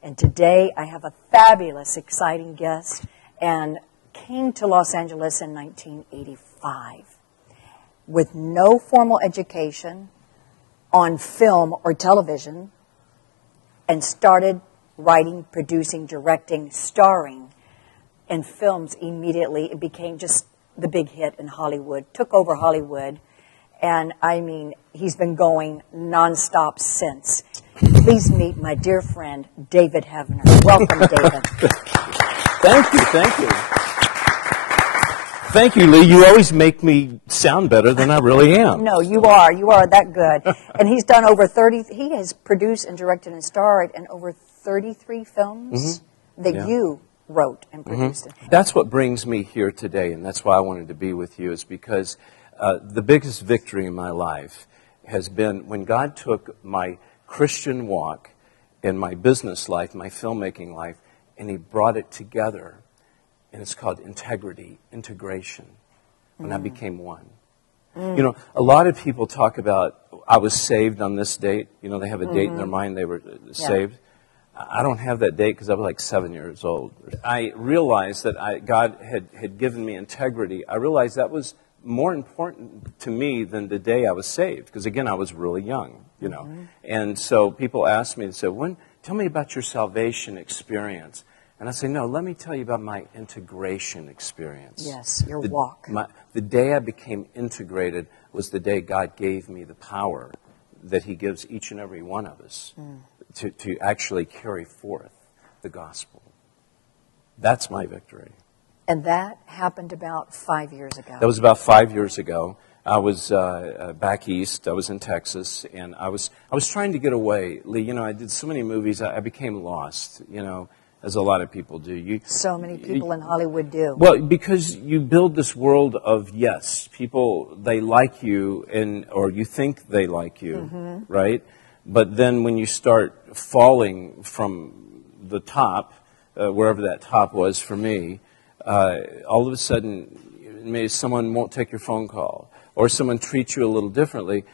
And today I have a fabulous, exciting guest, and came to Los Angeles in 1985 with no formal education on film or television, and started writing, producing, directing, starring in films immediately. It became just the big hit in Hollywood, took over Hollywood, and I mean, he's been going nonstop since. Please meet my dear friend, David Heavener. Welcome, David. Thank you, thank you. Thank you, Lee. You always make me sound better than I really am. No, you are. You are that good. And he's done over 30, he has produced and directed and starred in over 33 films that you wrote and produced. That's what brings me here today, and that's why I wanted to be with you, is because the biggest victory in my life has been when God took my Christian walk and my business life, my filmmaking life, and He brought it together. And it's called integration, when I became one. You know, a lot of people talk about, I was saved on this date. You know, they have a date in their mind they were saved. I don't have that date because I was like 7 years old. I realized that God had given me integrity. I realized that was more important to me than the day I was saved, because, again, I was really young, you know. And so people ask me, they say, tell me about your salvation experience. And I say, no, let me tell you about my integration experience. Yes, your walk. The day I became integrated was the day God gave me the power that He gives each and every one of us to actually carry forth the gospel. That's my victory. And that happened about 5 years ago. That was about 5 years ago. I was back east. I was in Texas, and I was trying to get away. Lee, you know, I did so many movies. I became lost, you know, as a lot of people do. So many people in Hollywood do. Well, because you build this world of, yes, people, they like you, or you think they like you, right? But then when you start falling from the top, wherever that top was for me, all of a sudden, maybe someone won't take your phone call, or someone treats you a little differently.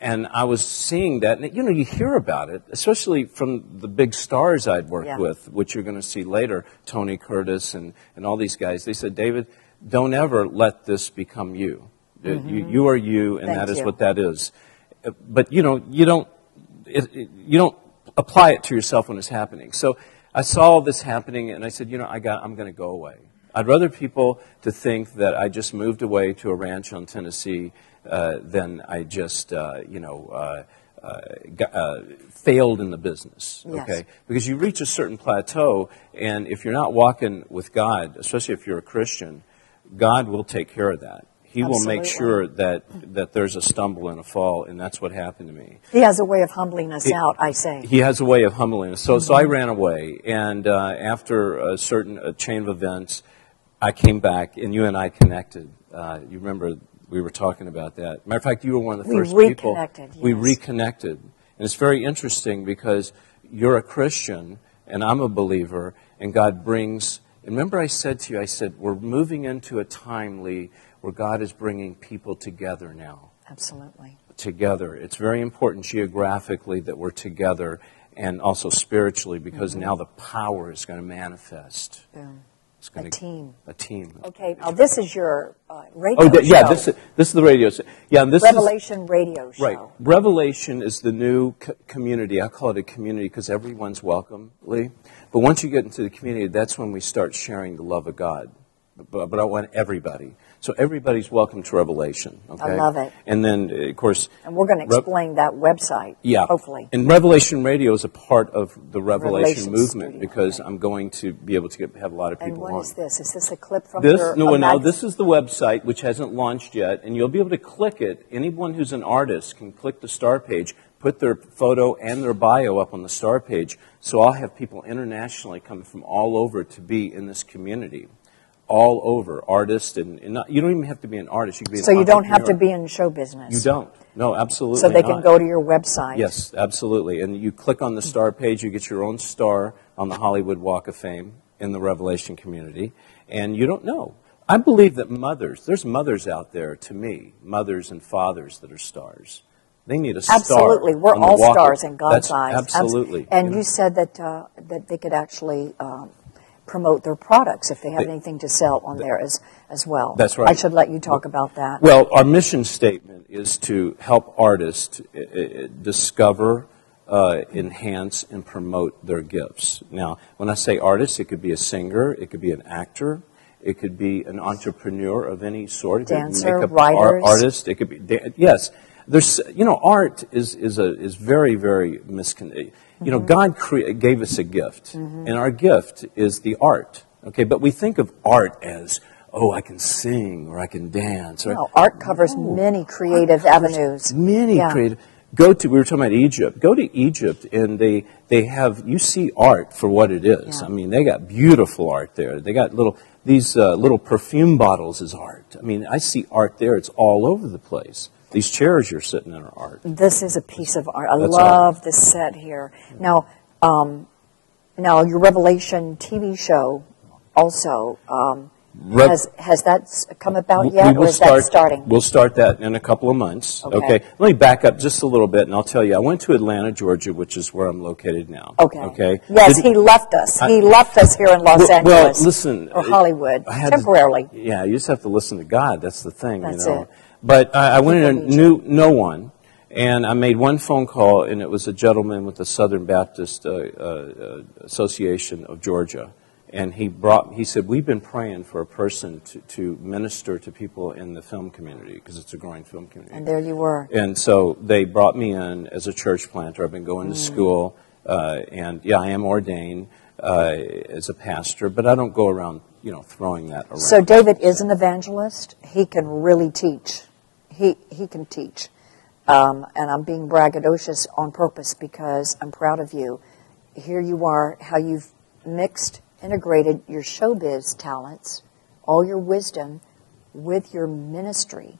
And I was seeing that, and you know, you hear about it, especially from the big stars I'd worked with, which you're going to see later, Tony Curtis and all these guys. They said, David, don't ever let this become you. You are you, and that is what that is. But you know, you don't apply it to yourself when it's happening. So I saw all this happening, and I said, you know, I'm going to go away. I'd rather people to think that I just moved away to a ranch on Tennessee than I just, failed in the business, okay? Because you reach a certain plateau, and if you're not walking with God, especially if you're a Christian, God will take care of that. He will make sure that there's a stumble and a fall, and that's what happened to me. He has a way of humbling us out, I say. He has a way of humbling us. So I ran away, and after a chain of events, I came back, and you and I connected. You remember we were talking about that. Matter of fact, you were one of the first people. We reconnected. And it's very interesting because you're a Christian, and I'm a believer, and God brings... And remember I said to you, I said, we're moving into a time, Lee, where God is bringing people together now. Absolutely. Together. It's very important geographically that we're together, and also spiritually, because now the power is going to manifest. Boom. A team. A team. Okay, now this is your radio show. Yeah, this is the radio show. Yeah, and this Revelation radio show. Right. Revelation is the new community. I call it a community because everyone's welcome, Lee. But once you get into the community, that's when we start sharing the love of God. But I want everybody. So everybody's welcome to Revelation. Okay? I love it. And then, of course... And we're going to explain that website, hopefully. And Revelation Radio is a part of the Revelation movement because I'm going to be able to have a lot of people on. And what is this? Is this a clip from your... No, this is the website, which hasn't launched yet, and you'll be able to click it. Anyone who's an artist can click the star page, put their photo and their bio up on the star page, so I'll have people internationally coming from all over to be in this community. All over, artists, and not, you don't even have to be an artist. You can be an you don't have to be in show business. You don't. No, absolutely So they can go to your website. Yes, absolutely. And you click on the star page, you get your own star on the Hollywood Walk of Fame in the Revelation community, and you don't know. I believe that there's mothers out there, to me, mothers and fathers that are stars. They need a star. Absolutely. We're on the all walker. stars in God's That's eyes. Absolutely. And you said that that they could actually promote their products if they have anything to sell on there as well. That's right. I should let you talk about that. Well, our mission statement is to help artists discover, enhance, and promote their gifts. Now, when I say artist, it could be a singer, it could be an actor, it could be an entrepreneur of any sort. Dancer, makeup writers. Artist, it could be, yes. There's, art is very, very God gave us a gift, and our gift is the art. Okay, but we think of art as, I can sing or I can dance. No, art covers many creative avenues. Many creative. We were talking about Egypt. Go to Egypt, and they have, you see art for what it is. Yeah. I mean, they got beautiful art there. They got these little perfume bottles as art. I mean, I see art there. It's all over the place. These chairs you're sitting in are art. This is a piece of art. I That's love art. this set here. Now, your Revelation TV show also, has that come about yet, or is that starting? We'll start that in a couple of months. Okay. Let me back up just a little bit, and I'll tell you. I went to Atlanta, Georgia, which is where I'm located now. Okay. Yes, he left us. He left us here in Los Angeles. Well, listen. Or Hollywood, temporarily. You just have to listen to God. That's the thing. That's it. But I went in and knew no one, and I made one phone call, and it was a gentleman with the Southern Baptist Association of Georgia. And he said, we've been praying for a person to minister to people in the film community, because it's a growing film community. And there you were. And so they brought me in as a church planter. I've been going to school, and I am ordained as a pastor, but I don't go around, throwing that around. So David is an evangelist. He can really teach. He can teach. And I'm being braggadocious on purpose because I'm proud of you. Here you are, how you've integrated your showbiz talents, all your wisdom, with your ministry.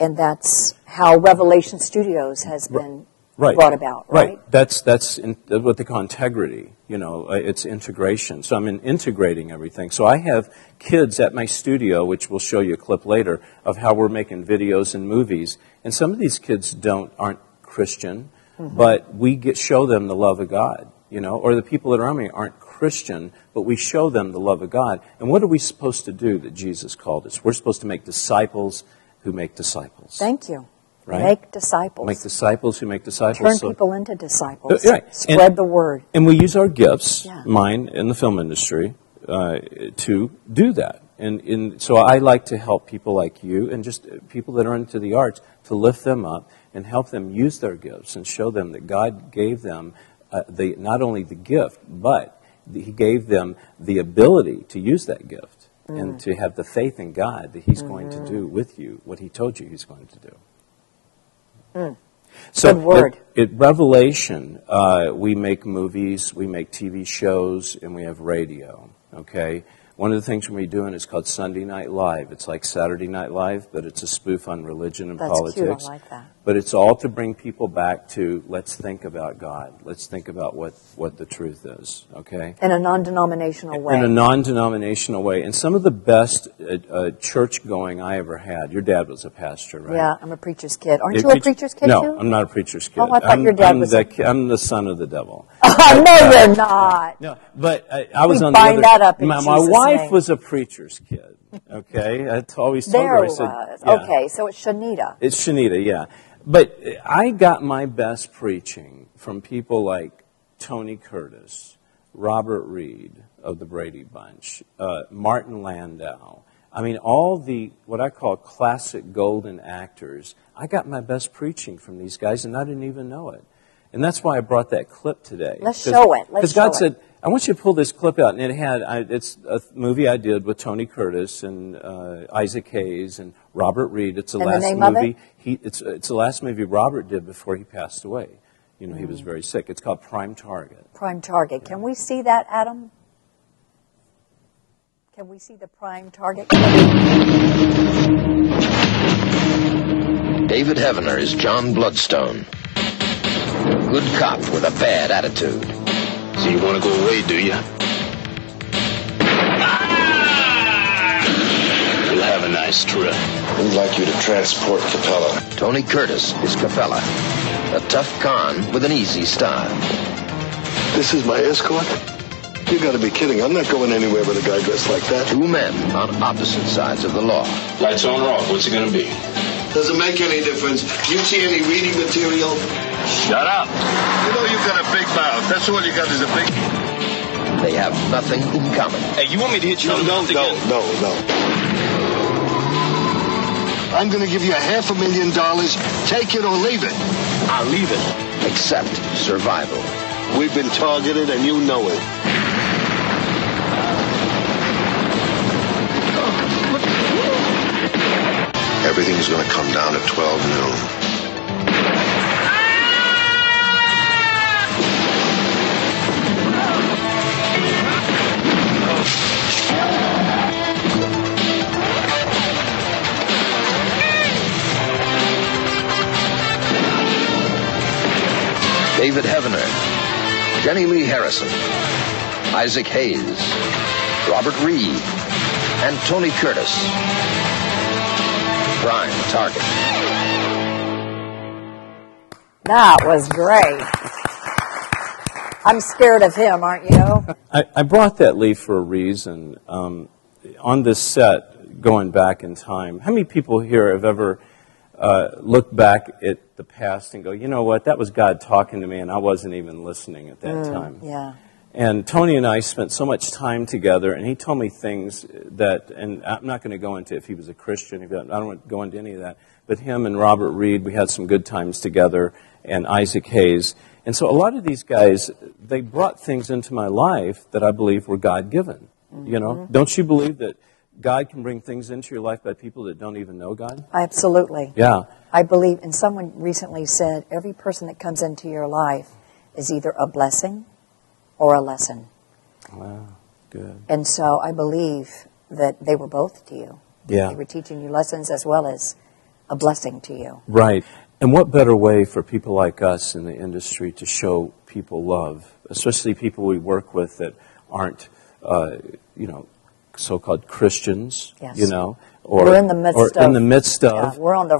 And that's how Revelation Studios has been brought about, right? That's what they call integrity. It's integration. So I'm integrating everything. So I have kids at my studio, which we'll show you a clip later, of how we're making videos and movies. And some of these kids aren't Christian, but we show them the love of God. Or the people that are around me aren't Christian, but we show them the love of God. And what are we supposed to do that Jesus called us? We're supposed to make disciples who make disciples. Thank you. Right? Make disciples. Make disciples who make disciples. Turn people into disciples. Right. Spread the word. And we use our gifts, mine in the film industry, to do that. And so I like to help people like you and just people that are into the arts to lift them up and help them use their gifts and show them that God gave them not only the gift, but He gave them the ability to use that gift and to have the faith in God that He's going to do with you what He told you He's going to do. So good word. At Revelation, we make movies, we make TV shows, and we have radio, okay? One of the things we're doing is called Sunday Night Live. It's like Saturday Night Live, but it's a spoof on religion and politics. That's cute. I like that. But it's all to bring people back to, let's think about God. Let's think about what the truth is, okay? In a non-denominational way. In a non-denominational way. And some of the best church-going I ever had. Your dad was a pastor, right? Yeah, I'm a preacher's kid. Aren't you a preacher's kid, too? No, I'm not a preacher's kid. Oh, I thought your dad was I'm the son of the devil. No, you're not. No, but I was We on the bind other... that up in my Jesus' wife name. was a preacher's kid, okay? I always told There her, I it said... was. Yeah. Okay, so it's Shanita. It's Shanita, yeah. But I got my best preaching from people like Tony Curtis, Robert Reed of the Brady Bunch, Martin Landau. I mean, all the, what I call classic golden actors, I got my best preaching from these guys, and I didn't even know it. And that's why I brought that clip today. Let's show it. Because God said, I want you to pull this clip out. And it had, it's a movie I did with Tony Curtis and Isaac Hayes and Robert Reed. It's the And last the name movie. of it? It's the last movie Robert did before he passed away. He was very sick. It's called Prime Target. Prime Target. Can we see that, Adam? Can we see the Prime Target? David Heavener is John Bloodstone. Good cop with a bad attitude. So you want to go away, do you? We'll have a nice trip. We'd like you to transport Capella. Tony Curtis is Capella, a tough con with an easy style. This is my escort? You gotta be kidding. I'm not going anywhere with a guy dressed like that. Two men on opposite sides of the law. Lights on or off? What's it gonna be? Doesn't make any difference. You see any reading material? Shut up. You know you got a big mouth. That's all you got is a big... They have nothing in common. Hey, you want me to hit you on the mouth again? No. I'm gonna give you $500,000. Take it or leave it. I'll leave it. Except survival. We've been targeted and you know it. Everything's gonna come down at 12 noon. David Heavener, Jenny Lee Harrison, Isaac Hayes, Robert Reed, and Tony Curtis. Prime target. That was great. I'm scared of him, aren't you? I brought that, Lee, for a reason. On this set, going back in time, how many people here have ever looked back at the past and go, you know what, that was God talking to me and I wasn't even listening at that time. Yeah. And Tony and I spent so much time together, and he told me things that, and I'm not going to go into if he was a Christian, I don't want to go into any of that, but him and Robert Reed, we had some good times together, and Isaac Hayes. And so a lot of these guys, they brought things into my life that I believe were God-given. You know, don't you believe that God can bring things into your life by people that don't even know God? Absolutely. Yeah. I believe, and someone recently said, every person that comes into your life is either a blessing or a lesson. Wow, good. And so I believe that they were both to you. Yeah. They were teaching you lessons as well as a blessing to you. Right. And what better way for people like us in the industry to show people love, especially people we work with that aren't, so-called Christians, Yes. or We're in the midst of. of. Yeah, we're on the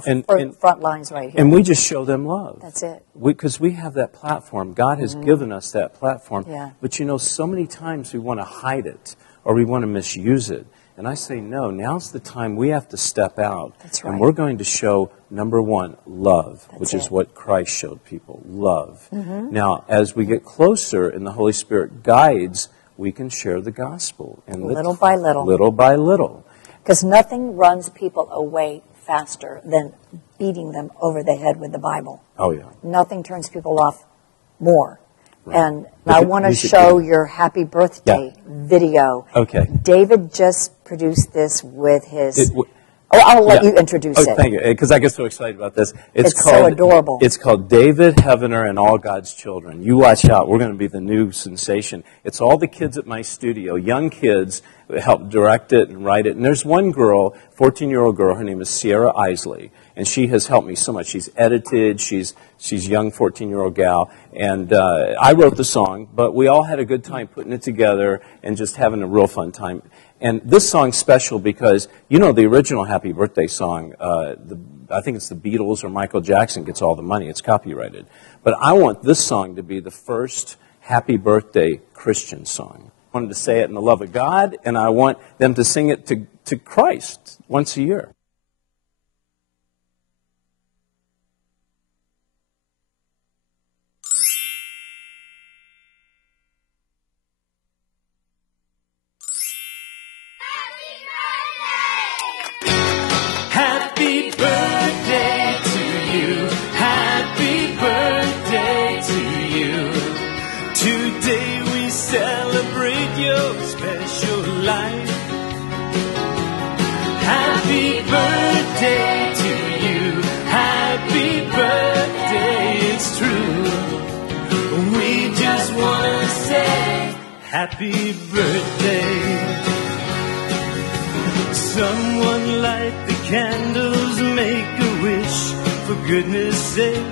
front lines right here. And we just show them love. That's it. Because we have that platform. God has given us that platform. Yeah. But so many times we want to hide it or we want to misuse it. And I say, no, now's the time we have to step out. That's right. And we're going to show, number one, love, That's which it. is what Christ showed people, love. Now, as we get closer and the Holy Spirit guides, we can share the gospel. And Little by little. Little by little. Because nothing runs people away faster than beating them over the head with the Bible. Oh, yeah. Nothing turns people off more. Right. And I want to show your happy birthday video. Okay. David just produced this with his... I'll let you introduce it. Thank you, because I get so excited about this. It's so adorable. It's called David Heavener and All God's Children. You watch out. We're going to be the new sensation. It's all the kids at my studio, young kids, who help direct it and write it. And there's one girl, 14-year-old girl, her name is Sierra Isley, and she has helped me so much. She's edited, she's young 14-year-old gal, and I wrote the song, but we all had a good time putting it together and just having a real fun time. And this song's special because, the original Happy Birthday song, I think it's the Beatles or Michael Jackson gets all the money. It's copyrighted. But I want this song to be the first Happy Birthday Christian song. I wanted to say it in the love of God, and I want them to sing it to Christ once a year. Happy birthday to you. Happy birthday to you. Today we celebrate your special life. Happy birthday to you. Happy birthday, it's true. We just want to say happy birthday. Someone light the candles, make a wish, for goodness sake.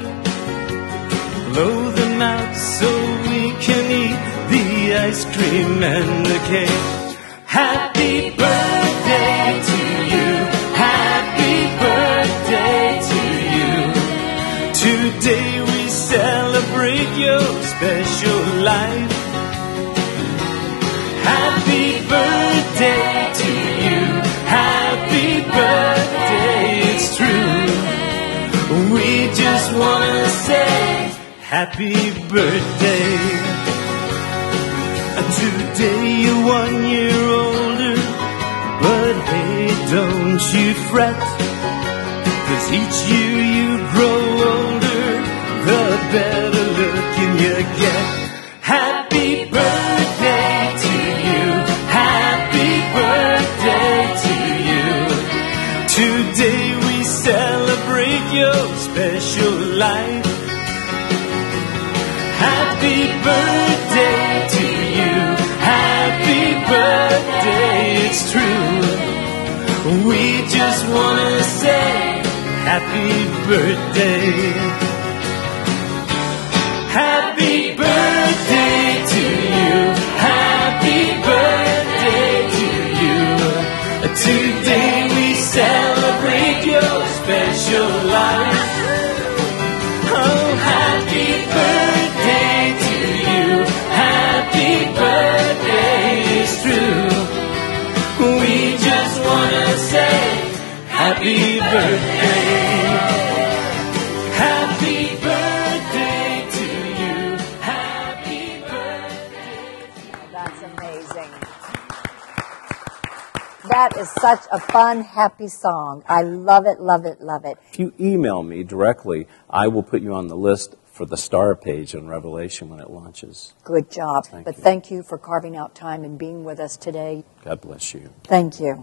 Blow them out so we can eat the ice cream and the cake. Happy birthday to you. life. Happy birthday to you. Happy birthday, it's true. We just want to say happy birthday. Today you're 1 year older, but hey, don't you fret, 'cause each year you grow older, the better looking you get. Happy birthday to you. Happy birthday to you. Today we celebrate your special life. Happy birthday to you. Happy birthday, it's true. We just want to say happy birthday. Happy birthday to you. Happy birthday to you. Today we celebrate your special life. Oh, happy birthday to you. Happy birthday is true. We just want to say happy birthday. Happy birthday to you. Happy birthday. That's amazing. That is such a fun, happy song. I love it, love it, love it. If you email me directly, I will put you on the list for the star page on Revelation when it launches. Good job. Thank But you. thank you for carving out time and being with us today. God bless you. Thank you.